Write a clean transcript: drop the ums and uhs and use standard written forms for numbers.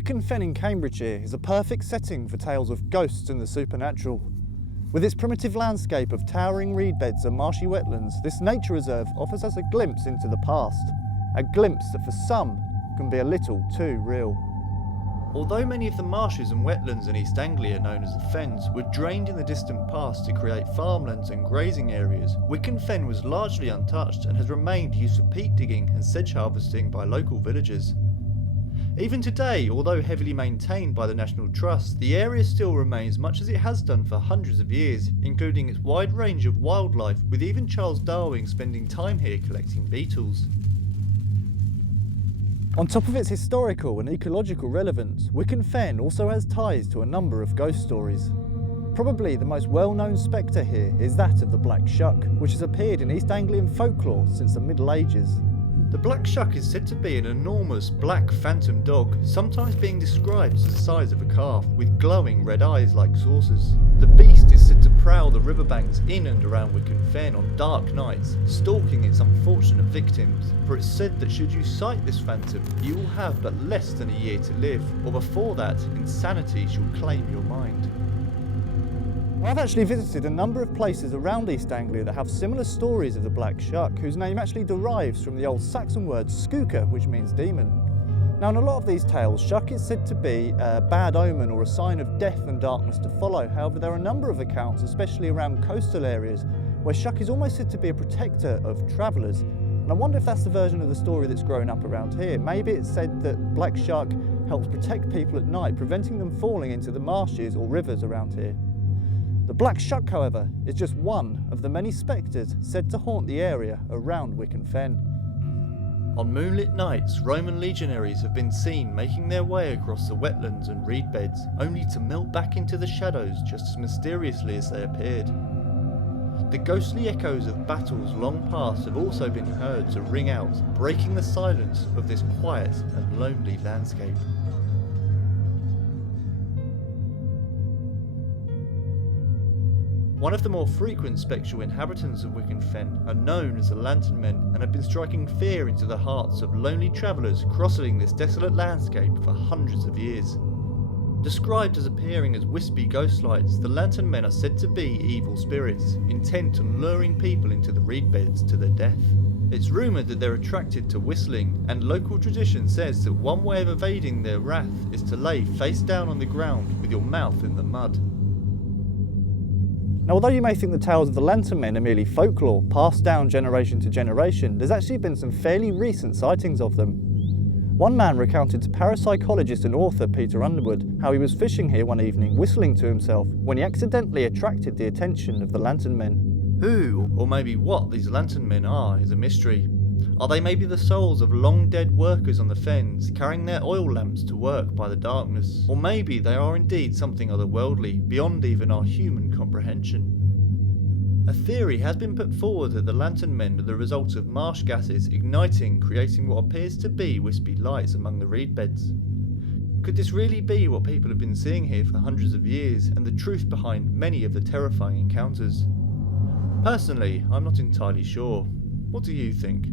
Wicken Fen in Cambridgeshire is a perfect setting for tales of ghosts and the supernatural. With its primitive landscape of towering reed beds and marshy wetlands, this nature reserve offers us a glimpse into the past. A glimpse that for some can be a little too real. Although many of the marshes and wetlands in East Anglia, known as the Fens, were drained in the distant past to create farmlands and grazing areas, Wicken Fen was largely untouched and has remained used for peat digging and sedge harvesting by local villagers. Even today, although heavily maintained by the National Trust, the area still remains much as it has done for hundreds of years, including its wide range of wildlife, with even Charles Darwin spending time here collecting beetles. On top of its historical and ecological relevance, Wicken Fen also has ties to a number of ghost stories. Probably the most well-known spectre here is that of the Black Shuck, which has appeared in East Anglian folklore since the Middle Ages. The Black Shuck is said to be an enormous black phantom dog, sometimes being described as the size of a calf, with glowing red eyes like saucers. The beast is said to prowl the riverbanks in and around Wicken Fen on dark nights, stalking its unfortunate victims, for it's said that should you sight this phantom, you will have but less than a year to live, or before that, insanity shall claim your mind. I've actually visited a number of places around East Anglia that have similar stories of the Black Shuck, whose name actually derives from the old Saxon word skuka, which means demon. Now in a lot of these tales, Shuck is said to be a bad omen or a sign of death and darkness to follow. However, there are a number of accounts, especially around coastal areas, where Shuck is almost said to be a protector of travellers. And I wonder if that's the version of the story that's grown up around here. Maybe it's said that Black Shuck helps protect people at night, preventing them falling into the marshes or rivers around here. The Black Shuck, however, is just one of the many spectres said to haunt the area around Wicken Fen. On moonlit nights, Roman legionaries have been seen making their way across the wetlands and reed beds, only to melt back into the shadows just as mysteriously as they appeared. The ghostly echoes of battles long past have also been heard to ring out, breaking the silence of this quiet and lonely landscape. One of the more frequent spectral inhabitants of Wicken Fen are known as the Lantern Men and have been striking fear into the hearts of lonely travellers crossing this desolate landscape for hundreds of years. Described as appearing as wispy ghost lights, the Lantern Men are said to be evil spirits, intent on luring people into the reed beds to their death. It's rumoured that they're attracted to whistling, and local tradition says that one way of evading their wrath is to lay face down on the ground with your mouth in the mud. Now, although you may think the tales of the Lantern Men are merely folklore, passed down generation to generation, there's actually been some fairly recent sightings of them. One man recounted to parapsychologist and author Peter Underwood how he was fishing here one evening, whistling to himself, when he accidentally attracted the attention of the Lantern Men. Who, or maybe what, these Lantern Men are is a mystery. Are they maybe the souls of long dead workers on the fens, carrying their oil lamps to work by the darkness? Or maybe they are indeed something otherworldly, beyond even our human comprehension. A theory has been put forward that the Lantern Men are the result of marsh gases igniting, creating what appears to be wispy lights among the reed beds. Could this really be what people have been seeing here for hundreds of years, and the truth behind many of the terrifying encounters? Personally, I'm not entirely sure. What do you think?